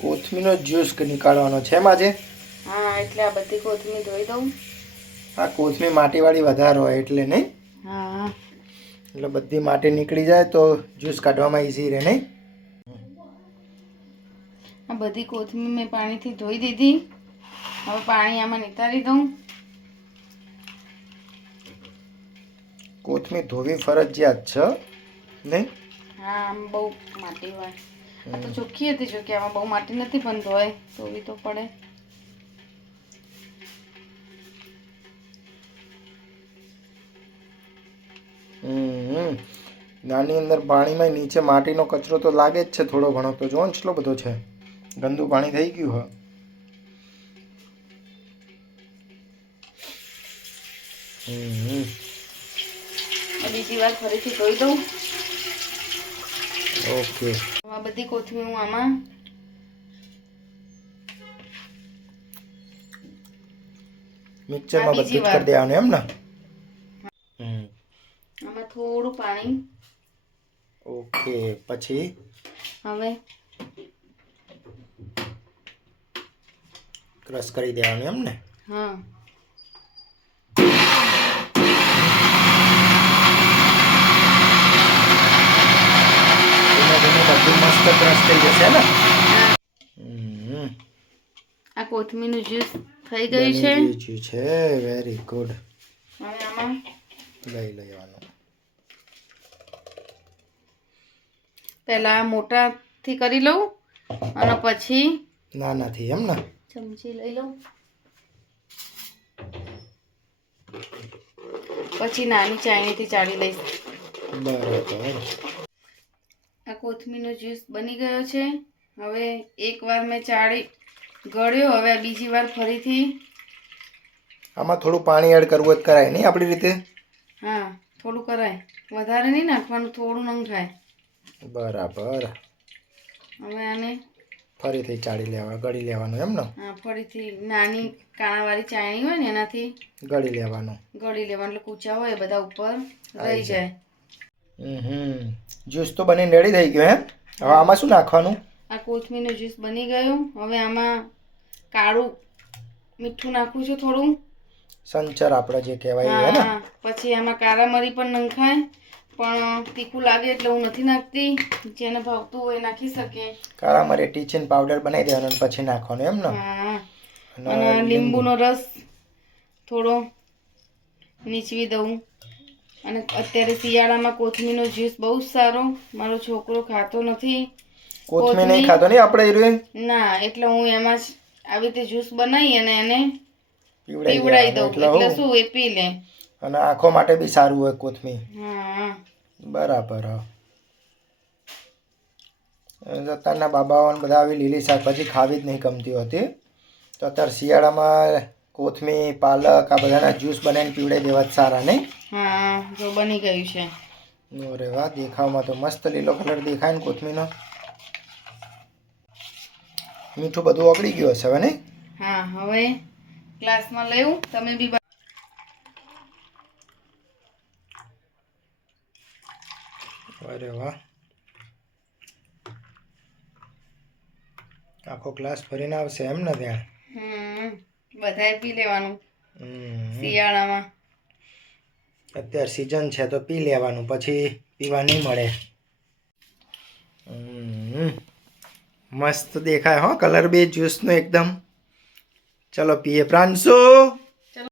કોથમીરનો juice નીકાળવાનો છે માજે. હા, એટલે આ બધી કોથમીર ધોઈ દઉં. આ કોથમીર માટીવાળી વધારે હોય એટલે નહીં. હા, એટલે બધી માટી નીકળી જાય તો જ્યુસ કાઢવામાં ઈઝી રહે નહીં. આ બધી કોથમીર મેં પાણીથી ધોઈ દીધી. હવે પાણી આમાં નિતારી દઉં. કોથમીર ધોવી ફરજિયાત છે નહીં. હા, આમ બહુ માટી હોય. આ તો ચોખ્ખી હતી, જો કે આમાં બહુ માટી નથી, પણ ધોય ધોવી તો પડે. નાની અંદર પાણીમાં નીચે માટીનો કચરો તો લાગે જ છે થોડો ઘણો. તો જો ને કેટલો બધો છે, ગંદુ પાણી થઈ ગયું હા. બીજી વાર ફરીથી ધોઈ દઉં. ઓકે. આ બધી કોથમીર હું આમાં મિક્સરમાં બધું જ કરી દેવાનું એમ ને. આમાં થોડું પાણી. ઓકે, પછી હવે ક્રશ કરી દેવાનું એમ ને. હા, બધું મસ્ત ક્રશ થઈ જશે ને. આ કોથમીરનું જ્યુસ થઈ ગયું છે. Very good. હવે આમાં લઈ લેવાનું. પહેલા મોટાથી કરી લઉં અને પછી નાનાથી એમ ને. ચમચી લઈ લઉં, પછી નાની ચાળણીથી ચાળી લઈશ. બરાબર. આ કોથમીરનો જ્યુસ બની ગયો છે. હવે એકવાર મેં ચાળી ગળ્યો, હવે બીજી વાર ફરીથી આમાં થોડું પાણી એડ કરવું જ કરાય નહીં આપણી રીતે. હા, થોડું કરાય, વધારે નહીં નાખવાનું, થોડું નંખાય. બરાબર. હવે આને ફરીથી ચાળી લેવા ગળી લેવાનું એમ ને. હા, ફરીથી નાની કાણાવાળી ચાળણી હોય ને એનાથી ગળી લેવાનું. ગળી લેવાનું, એટલે કૂચા હોય એ બધા ઉપર રહી જાય. જ્યુસ તો બનીને રેડી થઈ ગયો હે. હવે આમાં શું નાખવાનું? આ કોથમીરનો જ્યુસ બની ગયો. હવે આમાં કાળું મીઠું નાખું છું થોડું. સંચર આપણે જે કહેવાય હે ને. હા, પછી આમાં કાળા મરી પણ નંખાય, પણ તીખું લાગે એટલે હું નથી નાખતી. જેને ભાવતું હોય નાખી શકે. કાળા મરી ટીચીન પાવડર બનાવી દેવાનો અને પછી નાખવાનું એમ ને. હા, અને લીંબુનો રસ થોડો નીચવી દઉં. અને અત્યારે શિયાળામાં કોથમીરનો જ્યુસ બહુ જ સારો. મારો છોકરો ખાતો નથી કોથમીર, નહીં ખાતો નહીં આપણે ના, એટલે હું એમાં જ આવી રીતે જ્યુસ બનાવી અને એને પીવડાવી દઉં, એટલે શું એ પી લે. અને આંખો માટે બી સારું હોય કોથમીર. હા, બરાબર. અત્યારના બાબાઓને બધા આવી લીલી શાકભાજી ખાવી જ નહીં ગમતી હોતી. તો અત્યારે શિયાળામાં કોથમીર, પાલક આ બધાના જ્યુસ બનાવીને પીવડાવી દેવા જ સારા નહીં. હા, જો બની ગયું છે. અરે વાહ, દેખાવમાં તો મસ્ત લીલો કલર દેખાય ને કોથમીરનો. મીઠું બધું ઓગળી ગયું હશે હવે નહીં. હા, હવે ગ્લાસમાં લેવું. તમે બી અરે વાહ, આખો ગ્લાસ ભરીને આવશે એમ ને ત્યાં. બધાએ પી લેવાનું શિયાળામાં. અત્યારે સિઝન છે તો પી લેવાનું, પછી પીવા નહીં મળે. મસ્ત દેખાય હો કલર બે જ્યુસનો એકદમ. ચલો પીએ પ્રાંશુ.